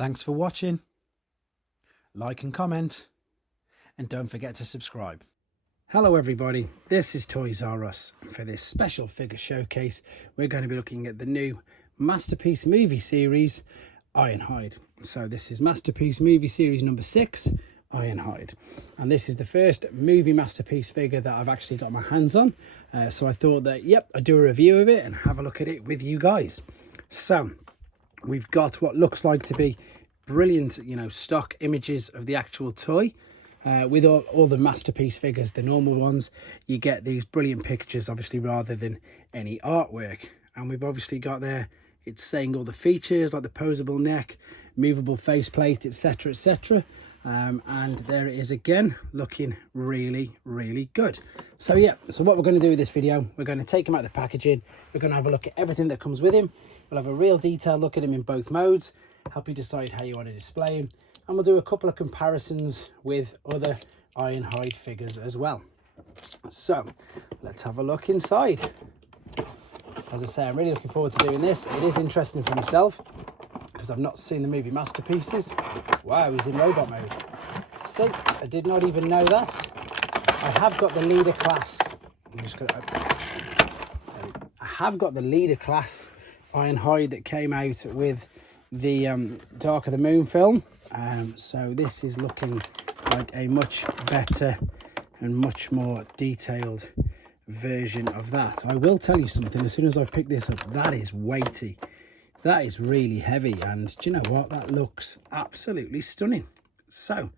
Thanks for watching. Like and comment, and don't forget to subscribe. Hello everybody, this is Toys R Us. For this special figure showcase, we're going to be looking at the new Masterpiece movie series, Ironhide. So this is Masterpiece movie series number 6, Ironhide. And this is the first movie Masterpiece figure that I've actually got my hands on. So I thought that, I'd do a review of it and have a look at it with you guys. So we've got what looks like to be brilliant, stock images of the actual toy. With all the Masterpiece figures, the normal ones, you get these brilliant pictures, obviously, rather than any artwork. And we've obviously got there, it's saying all the features, like the posable neck, movable faceplate, etc., etc. And there it is again, looking really, really good. So so what we're going to do with this video, we're going to take him out of the packaging. We're going to have a look at everything that comes with him. We'll have a real detailed look at him in both modes, help you decide how you want to display him. And we'll do a couple of comparisons with other Ironhide figures as well. So let's have a look inside. As I say, I'm really looking forward to doing this. It is interesting for myself because I've not seen the movie Masterpieces. Wow, he's in robot mode. See, I did not even know that. I have got the leader class. I have got the leader class Ironhide that came out with the Dark of the Moon film. So this is looking like a much better and much more detailed version of that. I will tell you something, as soon as I've picked this up, that is weighty. That is really heavy, and do you know what? That looks absolutely stunning. So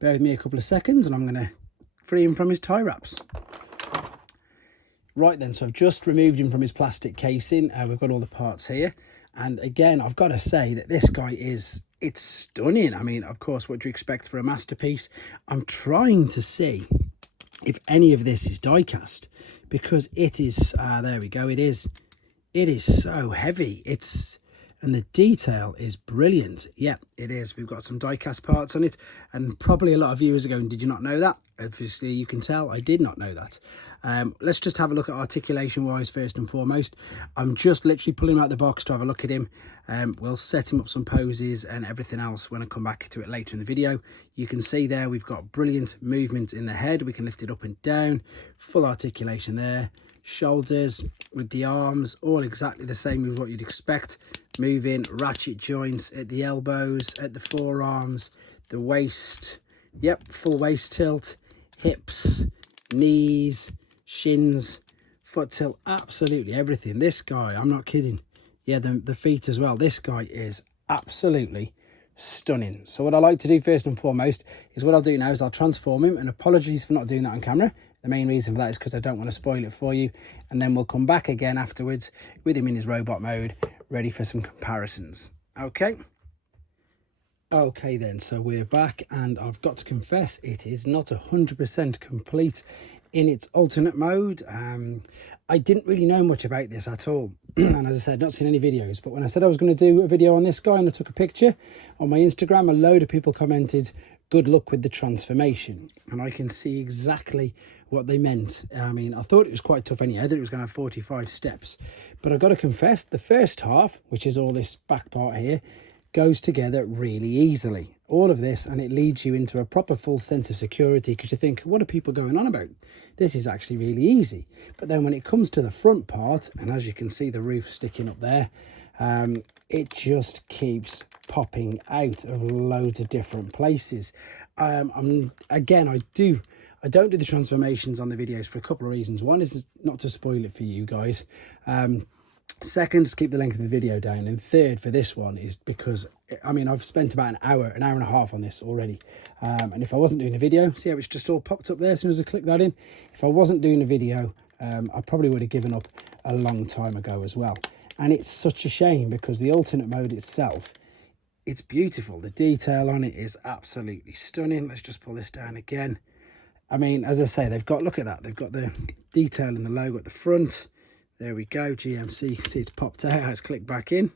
bear with me a couple of seconds and I'm going to free him from his tie wraps. Right then, so I've just removed him from his plastic casing. We've got all the parts here. And again, I've got to say that this guy it's stunning. I mean, of course, what do you expect for a Masterpiece? I'm trying to see if any of this is die cast, because it is, there we go, it is so heavy. And the detail is brilliant. Yeah, it is. We've got some die cast parts on it, and probably a lot of viewers are going, did you not know that? Obviously, you can tell I did not know that. Let's just have a look at articulation wise first and foremost. I'm just literally pulling him out of the box to have a look at him. We'll set him up some poses and everything else when I come back to it later in the video. You can see there we've got brilliant movement in the head. We can lift it up and down, full articulation there. Shoulders with the arms, all exactly the same with what you'd expect. Moving ratchet joints at the elbows, at the forearms, the waist. Yep, full waist tilt, hips, knees, shins, foot tilt, absolutely everything. This guy, I'm not kidding. Yeah, the feet as well. This guy is absolutely stunning. So what I like to do first and foremost is what I'll do now is I'll transform him, and apologies for not doing that on camera. The main reason for that is because I don't want to spoil it for you, and then we'll come back again afterwards with him in his robot mode, ready for some comparisons. Okay then, so we're back, and I've got to confess it is not 100% complete in its alternate mode. I didn't really know much about this at all, and as I said, not seen any videos, but when I said I was going to do a video on this guy and I took a picture on my Instagram, a load of people commented, good luck with the transformation, and I can see exactly what they meant. I mean, I thought it was quite tough anyhow, that it was going to have 45 steps, but I've got to confess the first half, which is all this back part here, goes together really easily. All of this, and it leads you into a proper full sense of security, because you think, what are people going on about? This is actually really easy. But then when it comes to the front part, and as you can see the roof sticking up there, it just keeps popping out of loads of different places. Again, I don't do the transformations on the videos for a couple of reasons. One is not to spoil it for you guys. Second, to keep the length of the video down. And third, for this one, is because, I mean, I've spent about an hour and a half on this already. And if I wasn't doing a video, see how it's just all popped up there as soon as I click that in? If I wasn't doing a video, I probably would have given up a long time ago as well. And it's such a shame, because the alternate mode itself, it's beautiful. The detail on it is absolutely stunning. Let's just pull this down again. I mean, as I say, they've got, look at that. They've got the detail in the logo at the front. There we go, GMC, see it's popped out, it's clicked back in.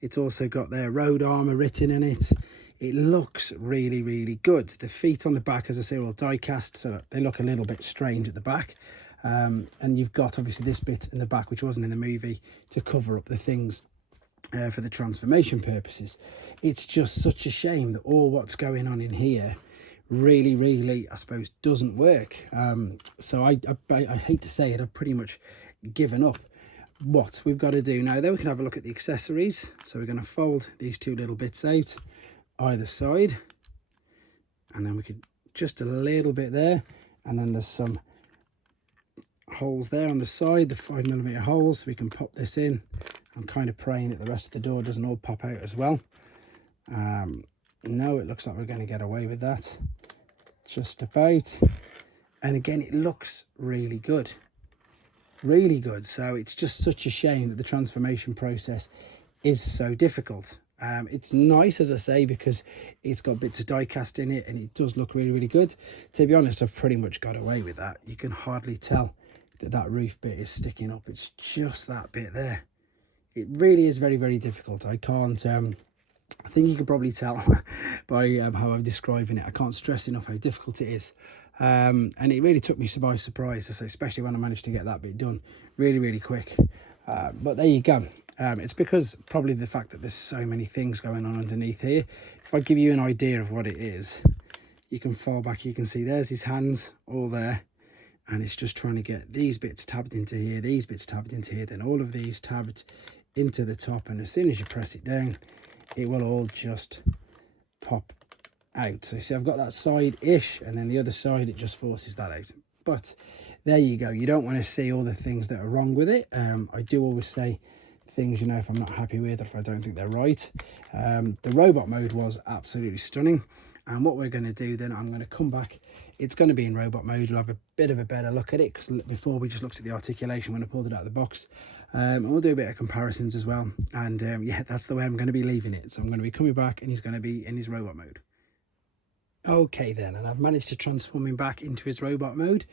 It's also got their road armour written in it. It looks really, really good. The feet on the back, as I say, are all die cast, so they look a little bit strange at the back. And you've got obviously this bit in the back, which wasn't in the movie, to cover up the things for the transformation purposes. It's just such a shame that all what's going on in here really, I suppose, doesn't work. So I hate to say it, I've pretty much given up. What we've got to do now, though, we can have a look at the accessories. So we're going to fold these two little bits out either side, and then we could just a little bit there, and then there's some holes there on the side, the 5mm holes, so we can pop this in. I'm kind of praying that the rest of the door doesn't all pop out as well. No, it looks like we're going to get away with that just about. And again, it looks really good, so it's just such a shame that the transformation process is so difficult. It's nice, as I say, because it's got bits of die cast in it and it does look really good. To be honest, I've pretty much got away with that. You can hardly tell that that roof bit is sticking up. It's just that bit there. It really is very difficult. I can't I think you can probably tell by how I'm describing it. I can't stress enough how difficult it is. And it really took me by surprise, especially when I managed to get that bit done really quick. But there you go. It's because probably the fact that there's so many things going on underneath here. If I give you an idea of what it is, you can fall back, you can see there's his hands all there, and it's just trying to get these bits tabbed into here, these bits tabbed into here, then all of these tabbed into the top, and as soon as you press it down, it will all just pop out. So you see I've got that side-ish, and then the other side it just forces that out. But there you go. You don't want to see all the things that are wrong with it. I do always say things, you know, if I'm not happy with or if I don't think they're right. The robot mode was absolutely stunning, and what we're going to do then, I'm going to come back. It's going to be in robot mode. We'll have a bit of a better look at it, because before we just looked at the articulation when I pulled it out of the box. And we'll do a bit of comparisons as well, and yeah, that's the way I'm going to be leaving it. So I'm going to be coming back and he's going to be in his robot mode. Okay then, and I've managed to transform him back into his robot mode.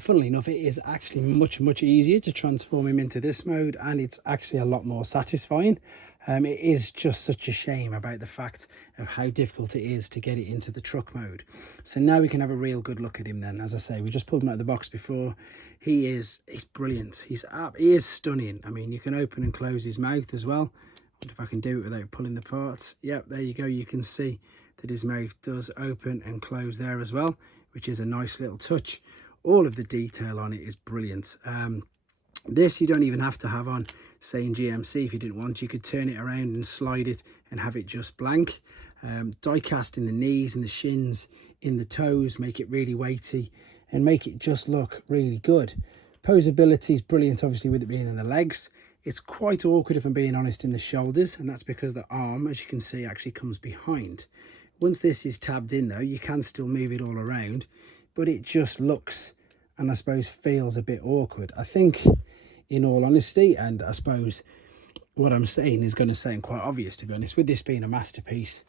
Funnily enough, it is actually much easier to transform him into this mode, and it's actually a lot more satisfying. It is just such a shame about the fact of how difficult it is to get it into the truck mode. So now we can have a real good look at him then. As I say, we just pulled him out of the box before. He's brilliant. He is stunning. I mean, you can open and close his mouth as well. I wonder if I can do it without pulling the parts. Yep, there you go. You can see that his mouth does open and close there as well, which is a nice little touch. All of the detail on it is brilliant. This you don't even have to have on, say, in GMC if you didn't want. You could turn it around and slide it and have it just blank. Die cast in the knees and the shins, in the toes, make it really weighty and make it just look really good. Posability is brilliant, obviously, with it being in the legs. It's quite awkward, if I'm being honest, in the shoulders, and that's because the arm, as you can see, actually comes behind. Once this is tabbed in, though, you can still move it all around, but it just looks, and I suppose feels, a bit awkward. I think, in all honesty, and I suppose what I'm saying is going to sound quite obvious, to be honest, with this being a masterpiece,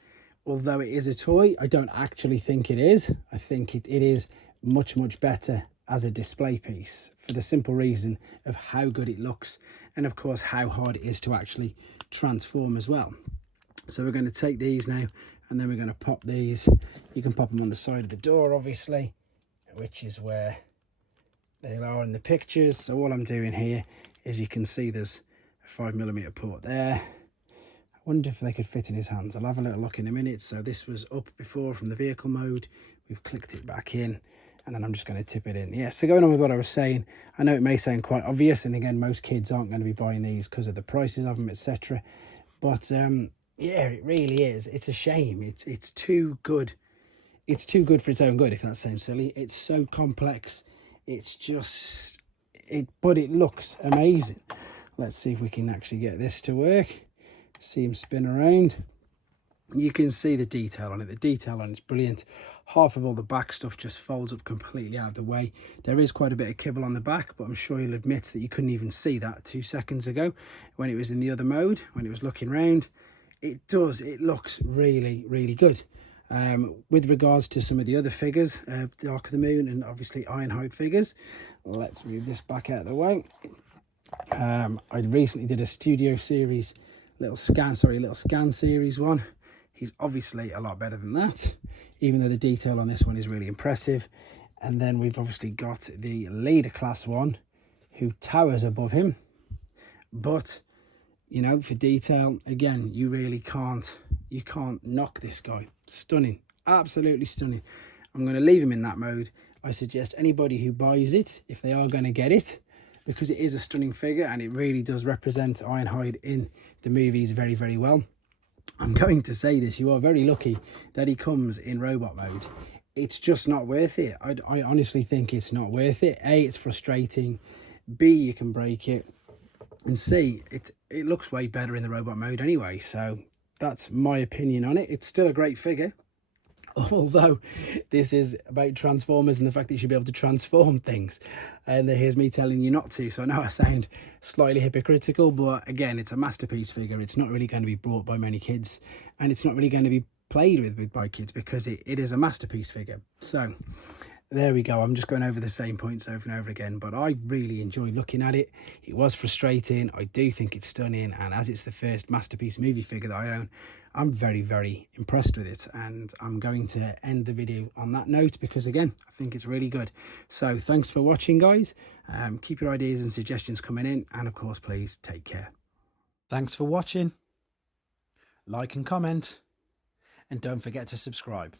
although it is a toy, I don't actually think it is. I think it is much better as a display piece, for the simple reason of how good it looks, and of course how hard it is to actually transform as well. So we're going to take these now, and then we're going to pop these. You can pop them on the side of the door, obviously, which is where they are in the pictures. So all I'm doing here is, you can see there's a 5mm port there. I wonder if they could fit in his hands. I'll have a little look in a minute. So this was up before from the vehicle mode. We've clicked it back in, and then I'm just going to tip it in. Yeah, so going on with what I was saying, I know it may sound quite obvious, and again, most kids aren't going to be buying these because of the prices of them, etc. But yeah, it really is. It's a shame. It's too good. It's too good for its own good, if that sounds silly. It's so complex. It's just but it looks amazing. Let's see if we can actually get this to work. See him spin around. You can see the detail on it. The detail on it's brilliant. Half of all the back stuff just folds up completely out of the way. There is quite a bit of kibble on the back, but I'm sure you'll admit that you couldn't even see that 2 seconds ago when it was in the other mode, when it was looking round. It looks really good. With regards to some of the other figures, the Ark of the Moon and obviously Ironhide figures, let's move this back out of the way. I recently did a studio series, little scan series one. He's obviously a lot better than that, even though the detail on this one is really impressive. And then we've obviously got the leader class one, who towers above him, but You know, for detail, again, you really can't knock this guy. Stunning, absolutely stunning. I'm going to leave him in that mode. I suggest anybody who buys it, if they are going to get it, because it is a stunning figure and it really does represent Ironhide in the movies very, very well. I'm going to say this, you are very lucky that he comes in robot mode. It's just not worth it. I honestly think it's not worth it. A, it's frustrating. B, you can break it. And C, it looks way better in the robot mode anyway. So that's my opinion on it. It's still a great figure. Although this is about Transformers and the fact that you should be able to transform things, and here's me telling you not to. So I know I sound slightly hypocritical, but again, it's a masterpiece figure. It's not really going to be bought by many kids, and it's not really going to be played with by kids because it is a masterpiece figure. So there we go. I'm just going over the same points over and over again, but I really enjoyed looking at it. It was frustrating. I do think it's stunning, and as it's the first masterpiece movie figure that I own, I'm very, very impressed with it, and I'm going to end the video on that note because, again, I think it's really good. So thanks for watching, guys. Keep your ideas and suggestions coming in, and of course, please take care. Thanks for watching. Like and comment, and don't forget to subscribe.